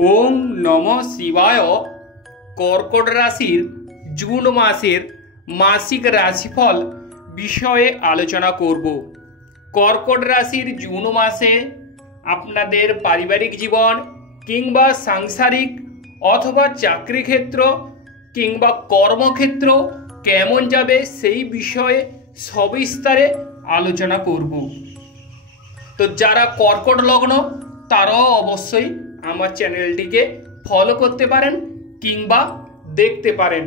ओम नमः शिवाय। कर्कट राशिर जून मासेर मासिक राशिफल विषये आलोचना करब। कर्कट राशिर जून मासे आपनादेर पारिवारिक जीवन किंबा सांसारिक अथवा चाकरी क्षेत्र किंबा कर्मक्षेत्र केमन जाबे सेई विषये सविस्तारे आलोचना करब। तो जारा कर्कट लग्न ताराओ अवश्यई आमार चैनलटिके फलो करते पारेन किंबा देखते पारेन।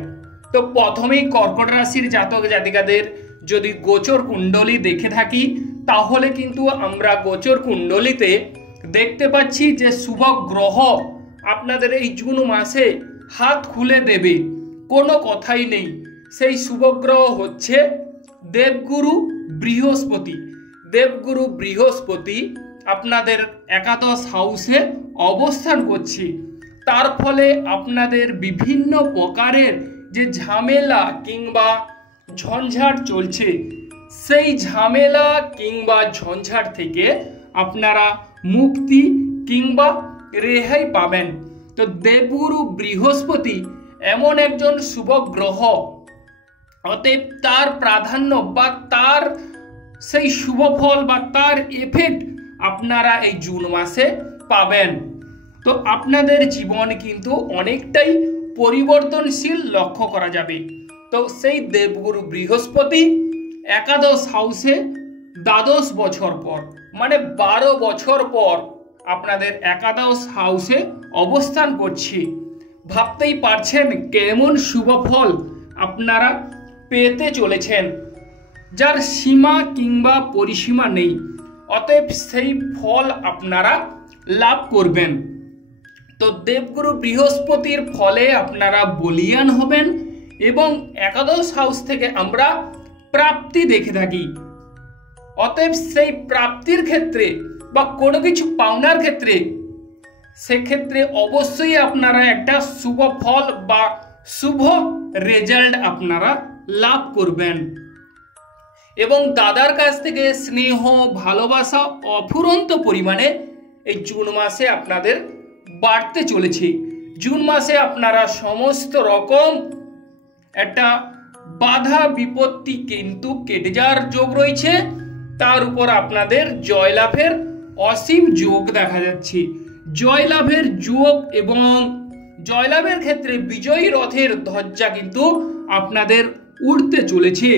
तो प्रथमेई कर्कट राशिर जातक जातिकादेर यदि गोचर कुंडली देखे थाकी ताहले किन्तु आमरा गोचर कुंडलीते देखते पाচ্ছি যে शुभ ग्रह आपनादेर এই जून मासे हाथ खुले देबे, कोनो कथाई नेই। সেই शुभ ग्रह হচ্ছে देवगुरु बृहस्पति। देवगुरु बृहस्पति আপনাদের একাদশ হাউসে অবস্থান করছে। তার ফলে আপনাদের বিভিন্ন প্রকারের যে ঝামেলা কিংবা ঝঞ্ঝাট চলছে সেই ঝামেলা কিংবা ঝঞ্ঝাট থেকে আপনারা মুক্তি কিংবা রেহাই পাবেন। তো দেবগুরু বৃহস্পতি এমন একজন শুভ গ্রহ, অতএব তার প্রাধান্য বা তার সেই শুভ ফল বা তার এফেক্ট আপনারা এই জুন মাসে পাবেন। তো আপনাদের জীবন কিন্তু অনেকটাই পরিবর্তনশীল লক্ষ্য করা যাবে। তো সেই দেবগুরু বৃহস্পতি একাদশ হাউসে দ্বাদশ বছর পর মানে 12 বছর পর আপনাদের একাদশ হাউসে অবস্থান করছে। ভাবতেই পারছেন কেমন শুভ ফল আপনারা পেতে চলেছেন, যার সীমা কিংবা পরিসীমা নেই। অতএব সেই ফল আপনারা লাভ করবেন। তো দেবগুরু বৃহস্পতির ফলে আপনারা বলীয়ান হবেন এবং একাদশ হাউস থেকে আমরা প্রাপ্তি দেখে থাকি। অতএব সেই প্রাপ্তির ক্ষেত্রে বা কোনো কিছু পাওনার ক্ষেত্রে সেক্ষেত্রে অবশ্যই আপনারা একটা শুভ ফল বা শুভ রেজাল্ট আপনারা লাভ করবেন এবং দাদার কাছ থেকে স্নেহ ভালোবাসা অফুরন্ত পরিমাণে এই জুন মাসে আপনাদের বাড়তে চলেছে। জুন মাসে আপনারা সমস্ত রকম একটা বাধা বিপত্তি কিন্তু কেটে যাওয়ার যোগ রয়েছে। তার উপর আপনাদের জয়লাভের অসীম যোগ দেখা যাচ্ছে। জয়লাভের যোগ এবং জয়লাভের ক্ষেত্রে বিজয়ী রথের ধ্বজা কিন্তু আপনাদের উড়তে চলেছে।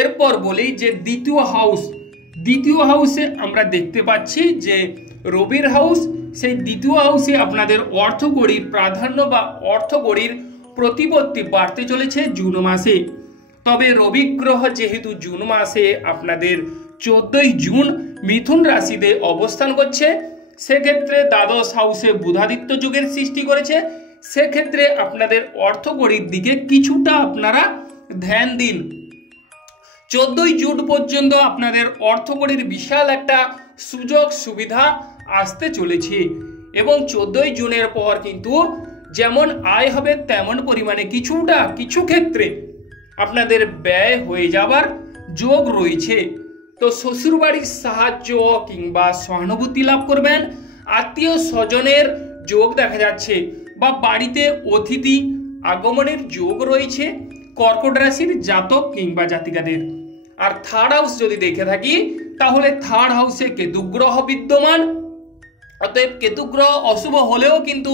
এরপর বলি যে দ্বিতীয় হাউসে আমরা দেখতে পাচ্ছি যে রবির হাউস। সেই দ্বিতীয় হাউসে আপনাদের অর্থকড়ির প্রাধান্য বা অর্থকড়ির প্রতিপত্তি বাড়তে চলেছে জুন মাসে। তবে রবি গ্রহ যেহেতু জুন মাসে আপনাদের 14ই জুন মিথুন রাশিতে অবস্থান করছে, সেক্ষেত্রে দ্বাদশ হাউসে বুধাদিত্য যুগের সৃষ্টি করেছে। সেক্ষেত্রে আপনাদের অর্থকড়ির দিকে কিছুটা আপনারা ধ্যান দিন। 14ই জুন পর্যন্ত আপনাদের অর্থকড়ির বিশাল একটা সুযোগ সুবিধা আসতে চলেছে এবং 14ই জুনের পর কিন্তু যেমন আয় হবে তেমন পরিমাণে কিছু ক্ষেত্রে আপনাদের ব্যয় হয়ে যাবার যোগ রয়েছে। তো শ্বশুরবাড়ির সাহায্য কিংবা সহানুভূতি লাভ করবেন। আত্মীয় স্বজনের যোগ দেখা যাচ্ছে বা বাড়িতে অতিথি আগমনের যোগ রয়েছে কর্কট রাশির জাতক কিংবা জাতিকাদের। আর থার্ড হাউস যদি দেখে থাকি তাহলে থার্ড হাউসে কেতু গ্রহ বিদ্যমান। অতএব কেতু গ্রহ অশুভ হলেও কিন্তু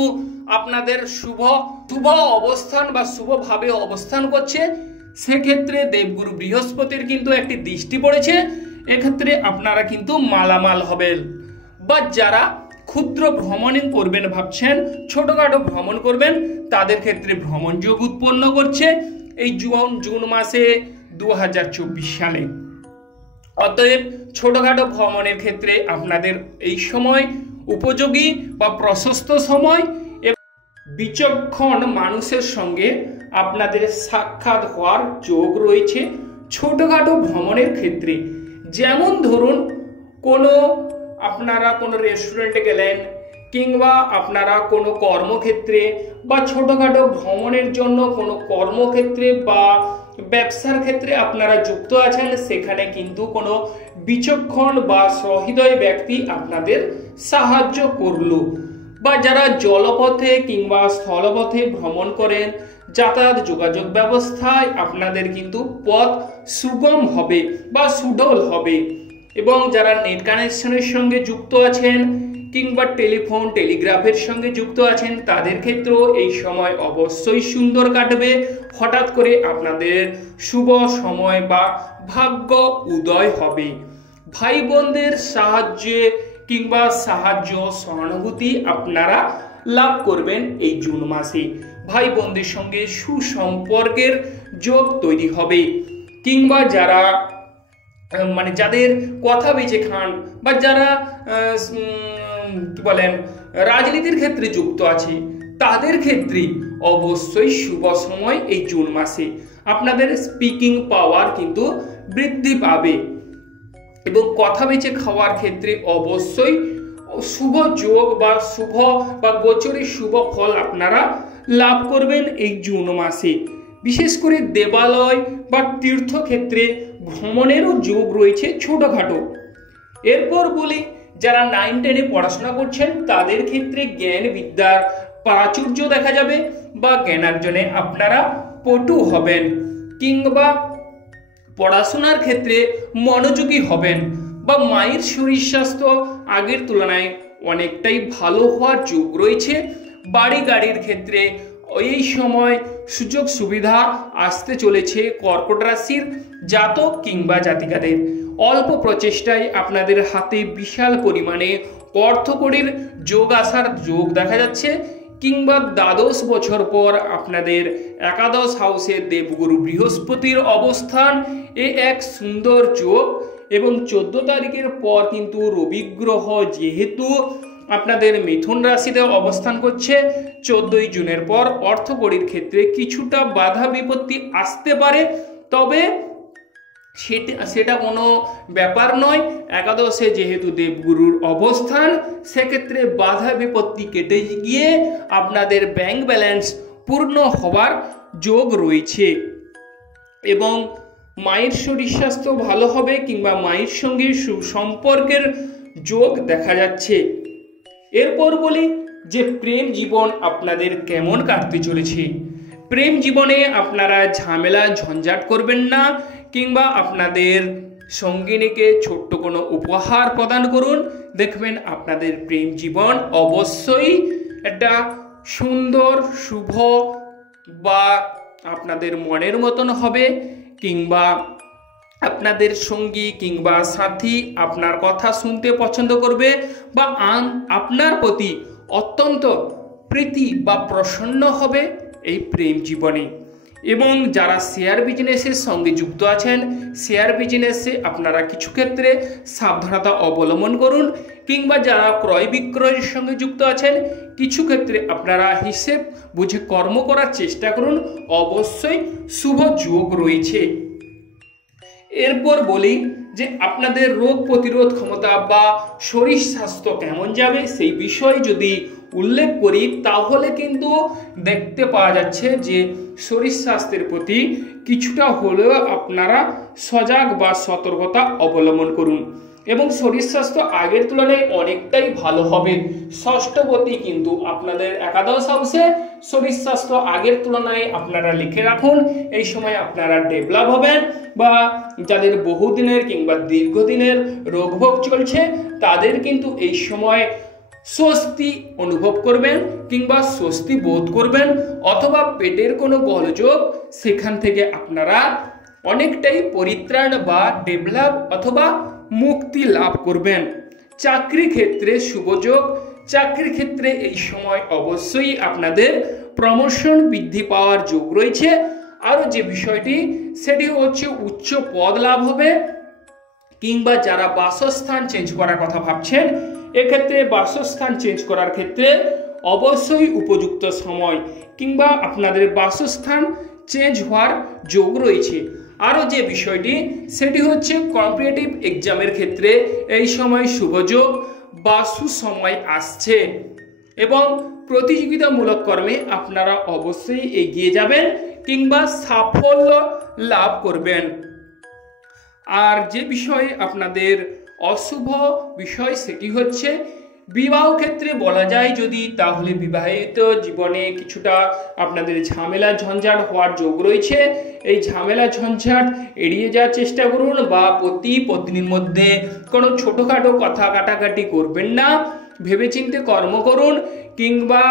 আপনাদের শুভ অবস্থান বা শুভভাবে অবস্থান করছে। সেক্ষেত্রে দেবগুরু বৃহস্পতির কিন্তু একটি দৃষ্টি পড়েছে। এক্ষেত্রে আপনারা কিন্তু মালামাল হবেন বা যারা ক্ষুদ্র ভ্রমণ করবেন ভাবছেন, ছোটখাটো ভ্রমণ করবেন, তাদের ক্ষেত্রে ভ্রমণ যোগ উৎপন্ন করছে এই জুন মাসে 2024 সালে। অতএব ছোটখাটো ভ্রমণের ক্ষেত্রে আপনাদের এই সময় উপযোগী বা প্রশস্ত সময়। বিচক্ষণ মানুষের সঙ্গে আপনাদের সাক্ষাৎ হওয়ার যোগ রয়েছে ছোটখাটো ভ্রমণের ক্ষেত্রে। যেমন ধরুন আপনারা কোনো রেস্টুরেন্টে গেলেন কিংবা আপনারা কোনো কর্মক্ষেত্রে বা ছোটখাটো ভ্রমণের জন্য কোনো কর্মক্ষেত্রে বা ব্যবসার ক্ষেত্রে আপনারা যুক্ত আছেন, সেখানে কিন্তু কোনো বিচক্ষণ বা সহৃদয় ব্যক্তি আপনাদের সাহায্য করলো। বা যারা জলপথে কিংবা স্থলপথে ভ্রমণ করেন, যাতায়াত যোগাযোগ ব্যবস্থায় আপনাদের কিন্তু পথ সুগম হবে বা সুডল হবে। এবং যারা নেট কানেকশনের সঙ্গে যুক্ত আছেন কিংবা টেলিফোন টেলিগ্রাফের সঙ্গে যুক্ত আছেন, তাদের ক্ষেত্রেও এই সময় অবশ্যই সুন্দর কাটবে। হঠাৎ করে আপনাদের শুভ সময় বা ভাগ্য উদয় হবে। ভাই বোনদের সাহায্যে কিংবা সাহায্য সহানুভূতি আপনারা লাভ করবেন এই জুন মাসে। ভাই বোনদের সঙ্গে সুসম্পর্কের যোগ তৈরি হবে। কিংবা যারা যাদের কথা বেঁচে খান বা যারা কি বলেন রাজনীতির ক্ষেত্রে যুক্ত আছে, তাদের ক্ষেত্রে অবশ্যই শুভ সময় এই জুন মাসে। আপনাদের স্পিকিং পাওয়ার কিন্তু বৃদ্ধি পাবে এবং কথা বেঁচে খাওয়ার ক্ষেত্রে অবশ্যই শুভ যোগ বা গোচরের শুভ ফল আপনারা লাভ করবেন এই জুন মাসে। বিশেষ করে দেবালয় বা তীর্থক্ষেত্রে ভ্রমণেরও যোগ রয়েছে ছোটখাটো। এরপর বলি, যারা 9-10-এ পড়াশোনা করছেন তাদের ক্ষেত্রে জ্ঞান বিদ্যার প্রাচুর্য দেখা যাবে বা জ্ঞানার্জনে আপনারা পটু হবেন কিংবা পড়াশোনার ক্ষেত্রে মনোযোগী হবেন বা মায়ের শরীর স্বাস্থ্য আগের তুলনায় অনেকটাই ভালো হওয়ার যোগ রয়েছে। বাড়ি গাড়ির ক্ষেত্রে এই সময় সুযোগ সুবিধা আসতে চলেছে কর্কট রাশির জাতক কিংবা জাতিকাদের। অল্প প্রচেষ্টায় আপনাদের হাতে বিশাল পরিমাণে অর্থকড়ির যোগ আসার যোগ দেখা যাচ্ছে। কিংবা 12 বছর পর আপনাদের একাদশ হাউসে দেবগুরু বৃহস্পতির অবস্থান এক সুন্দর যোগ। এবং 14 তারিখের পর কিন্তু রবি গ্রহ যেহেতু আপনাদের মিথুন রাশিতে অবস্থান করছে, 14 জুনের পর অর্থকড়ির ক্ষেত্রে কিছুটা বাধা বিপত্তি আসতে পারে, তবে সেটা কোনো ব্যাপার নয়। একাদশে যেহেতু দেবগুরুর অবস্থান, সেক্ষেত্রে বাধা বিপত্তি কেটে গিয়ে আপনাদের ব্যাংক ব্যালেন্স পূর্ণ হওয়ার যোগ রয়েছে এবং মায়ের শরীর স্বাস্থ্য ভালো হবে কিংবা মায়ের সঙ্গে সুসম্পর্কের যোগ দেখা যাচ্ছে। এরপর বলি যে প্রেম জীবন আপনাদের কেমন কাটতে চলেছে। প্রেম জীবনে আপনারা ঝামেলা ঝঞ্ঝাট করবেন না কিংবা আপনাদের সঙ্গিনীকে ছোট্ট কোনো উপহার প্রদান করুন, দেখবেন আপনাদের প্রেম জীবন অবশ্যই একটা সুন্দর শুভ বা আপনাদের মনের মতন হবে। কিংবা আপনাদের সঙ্গী কিংবা সাথী আপনার কথা শুনতে পছন্দ করবে বা আপনার প্রতি অত্যন্ত প্রীতি বা প্রসন্ন হবে এই প্রেম জীবনে। এবং যারা শেয়ার বিজনেসের সঙ্গে যুক্ত আছেন, শেয়ার বিজনেসে আপনারা কিছু ক্ষেত্রে সাবধানতা অবলম্বন করুন। কিংবা যারা ক্রয় বিক্রয়ের সঙ্গে যুক্ত আছেন, কিছু ক্ষেত্রে আপনারা হিসেব বুঝে কর্ম করার চেষ্টা করুন, অবশ্যই শুভ যোগ রয়েছে। এরপর বলি যে আপনাদের রোগ প্রতিরোধ ক্ষমতা বা শরীর স্বাস্থ্য কেমন যাবে সেই বিষয়ে যদি উল্লেখ করি, তাহলে কিন্তু দেখতে পাওয়া যাচ্ছে যে শরীর স্বাস্থ্যের প্রতি কিছুটা হলেও আপনারা সজাগ বা সতর্কতা অবলম্বন করুন এবং শরীর স্বাস্থ্য আগের তুলনায় অনেকটাই ভালো হবে। ষষ্ঠপতি কিন্তু আপনাদের একাদশ হাউসে, শরীর স্বাস্থ্য আগের তুলনায় আপনারা লিখে রাখুন। এই সময় আপনারা ডেভেলপ হবেন বা যাদের বহুদিনের কিংবা দীর্ঘদিনের রোগভোগ চলছে, তাদের কিন্তু এই সময় স্বস্তি অনুভব করবেন কিংবা স্বস্তি বোধ করবেন, অথবা পেটের কোনো গোলযোগ সেখান থেকে আপনারা অনেকটাই পরিত্রাণ বা ডেভেলপ অথবা মুক্তি লাভ করবেন। চাকরি ক্ষেত্রে শুভযোগ, চাকরির ক্ষেত্রে এই সময় অবশ্যই আপনাদের প্রমোশন বৃদ্ধি পাওয়ার যোগ রয়েছে। আরও যে বিষয়টি সেটি হচ্ছে উচ্চ পদ লাভ হবে। কিংবা যারা বাসস্থান চেঞ্জ করার কথা ভাবছেন, এক্ষেত্রে বাসস্থান চেঞ্জ করার ক্ষেত্রে অবশ্যই উপযুক্ত সময় কিংবা আপনাদের বাসস্থান চেঞ্জ হওয়ার যোগ রয়েছে। আরও যে বিষয়টি সেটি হচ্ছে কম্পিটিটিভ এক্সামের ক্ষেত্রে এই সময় শুভযোগ বা সুসময় আসছে এবং প্রতিযোগিতামূলক কর্মে আপনারা অবশ্যই এগিয়ে যাবেন কিংবা সাফল্য লাভ করবেন। আর যে বিষয়ে আপনাদের অশুভ বিষয় সেটি হচ্ছে বিবাহ ক্ষেত্রে বলা যায় যদি, তাহলে বিবাহিত জীবনে কিছুটা আপনাদের ঝামেলা ঝঞ্ঝাট হওয়ার যোগ রয়েছে। এই ঝামেলা ঝঞ্ঝাট এড়িয়ে যাওয়ার চেষ্টা করুন, বা পতি পত্নীর মধ্যে কোনো ছোটোখাটো কথা কাটাকাটি করবেন না, ভেবেচিন্তে কর্ম করুন, কিংবা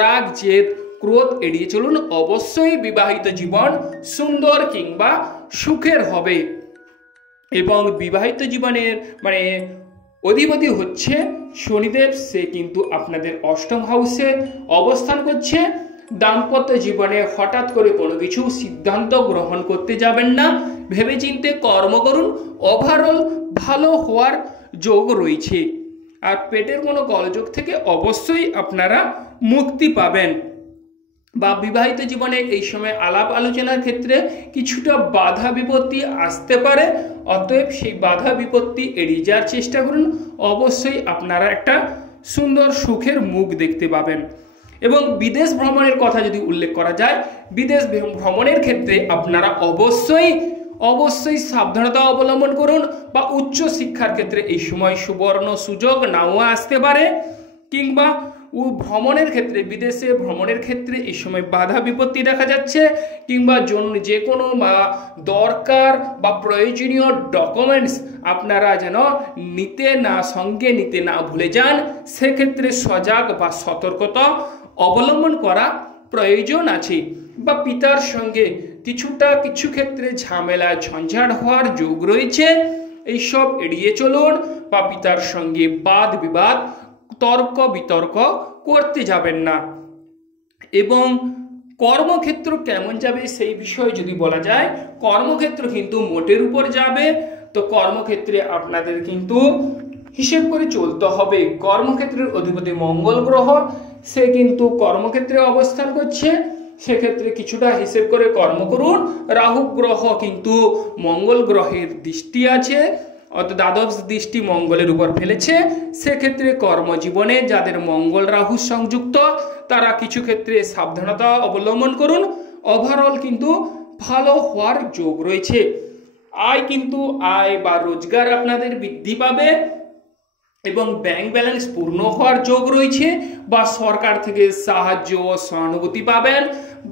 রাগ জেদ ক্রোধ এড়িয়ে চলুন। অবশ্যই বিবাহিত জীবন সুন্দর কিংবা সুখের হবে। এবং বিবাহিত জীবনের অধিপতি হচ্ছে শনিদেব, সে কিন্তু আপনাদের অষ্টম হাউসে অবস্থান করছে। দাম্পত্য জীবনে হঠাৎ করে কোনো কিছু সিদ্ধান্ত গ্রহণ করতে যাবেন না, ভেবেচিন্তে কর্ম করুন, ওভারঅল ভালো হওয়ার যোগ রয়েছে। আর পেটের কোনো গলযোগ থেকে অবশ্যই আপনারা মুক্তি পাবেন। বা বিবাহিত জীবনে এই সময় আলাপ আলোচনার ক্ষেত্রে কিছুটা বাধা বিপত্তি আসতে পারে, অতএব সেই বাধা বিপত্তি এড়িয়ে যাওয়ার চেষ্টা করুন। অবশ্যই আপনারা একটা সুন্দর সুখের মুখ দেখতে পাবেন। এবং বিদেশ ভ্রমণের কথা যদি উল্লেখ করা যায়, বিদেশ ভ্রমণের ক্ষেত্রে আপনারা অবশ্যই সাবধানতা অবলম্বন করুন। বা উচ্চ শিক্ষার ক্ষেত্রে এই সময় সুবর্ণ সুযোগ নাও আসতে পারে, কিংবা ভ্রমণের ক্ষেত্রে বিদেশে ভ্রমণের ক্ষেত্রে এই সময় বাধা বিপত্তি দেখা যাচ্ছে, কিংবা যে কোনো দরকার বা প্রয়োজনীয় ডকুমেন্টস আপনারা যেন সঙ্গে নিতে না ভুলে যান, সেক্ষেত্রে সজাগ বা সতর্কতা অবলম্বন করা প্রয়োজন আছে। বা পিতার সঙ্গে কিছু ক্ষেত্রে ঝামেলা ঝঞ্ঝাট হওয়ার যোগ রয়েছে, এইসব এড়িয়ে চলুন। বা পিতার সঙ্গে বাদ বিবাদ তর্ক বিতর্ক করতে যাবেন না। এবং কর্মক্ষেত্র কেমন যাবে সেই বিষয়ে যদি বলা যায়, কর্মক্ষেত্র কিন্তু মোটের উপর যাবে। তো কর্মক্ষেত্রে আপনাদের কিন্তু হিসেব করে চলতে হবে। কর্মক্ষেত্রের অধিপতি মঙ্গল গ্রহ, সে কিন্তু কর্মক্ষেত্রে অবস্থান করছে, সেক্ষেত্রে কিছুটা হিসেব করে কর্ম করুন। রাহু গ্রহ কিন্তু মঙ্গল গ্রহের দৃষ্টি আছে, অর্থাৎ দ্বাদশ দৃষ্টি মঙ্গলের উপর ফেলেছে, সেক্ষেত্রে কর্মজীবনে যাদের মঙ্গল রাহু সংযুক্ত তারা কিছু ক্ষেত্রে সাবধানতা অবলম্বন করুন। ওভারঅল কিন্তু ভালো হওয়ার যোগ রয়েছে। আয় বা রোজগার আপনাদের বৃদ্ধি পাবে, এবং ব্যাংক ব্যালেন্স পূর্ণ হওয়ার যোগ রয়েছে। বা সরকার থেকে সাহায্য সহানুভূতি পাবেন,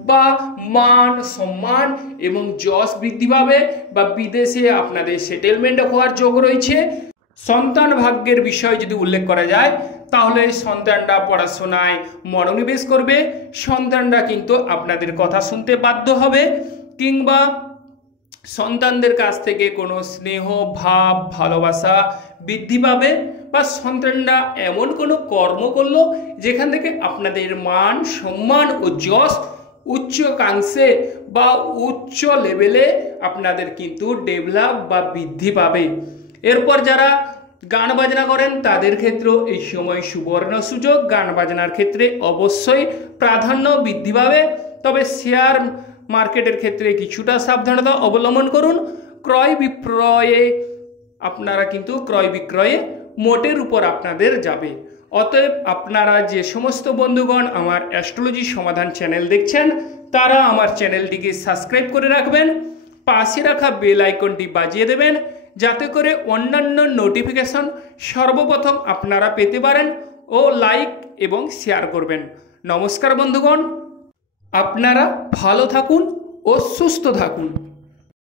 বা মান সম্মান এবং যশ বৃদ্ধি পাবে, বা বিদেশে আপনাদের সেটেলমেন্ট হওয়ার যোগ রয়েছে। সন্তান ভাগ্যের বিষয় যদি উল্লেখ করা যায়, তাহলে সন্তানরা পড়াশোনায় মনোনিবেশ করবে, সন্তানরা কিন্তু আপনাদের কথা শুনতে বাধ্য হবে, কিংবা সন্তানদের কাছ থেকে কোনো স্নেহ ভাব ভালোবাসা বৃদ্ধি পাবে। বা সন্তানরা এমন কোনো কর্ম করলো যেখান থেকে আপনাদের মান সম্মান ও যশ উচ্চাকাঙ্ক্ষে বা উচ্চ লেভেলে আপনাদের কিন্তু ডেভেলপ বা বৃদ্ধি পাবে। এরপর যারা গান বাজনা করেন তাদের ক্ষেত্রেও এই সময় সুবর্ণ সুযোগ, গান বাজনার ক্ষেত্রে অবশ্যই প্রাধান্য বৃদ্ধি পাবে। তবে শেয়ার মার্কেটের ক্ষেত্রে কিছুটা সাবধানতা অবলম্বন করুন। ক্রয় বিক্রয়ে মোটের উপর আপনাদের যাবে। অতএব আপনারা যে সমস্ত বন্ধুগণ আমার অ্যাস্ট্রোলজি সমাধান চ্যানেল দেখছেন, তারা আমার চ্যানেলটিকে সাবস্ক্রাইব করে রাখবেন, পাশে রাখা বেল আইকনটি বাজিয়ে দেবেন, যাতে করে অন্যান্য নোটিফিকেশন সর্বপ্রথম আপনারা পেতে পারেন, ও লাইক এবং শেয়ার করবেন। নমস্কার বন্ধুগণ, আপনারা ভালো থাকুন ও সুস্থ থাকুন।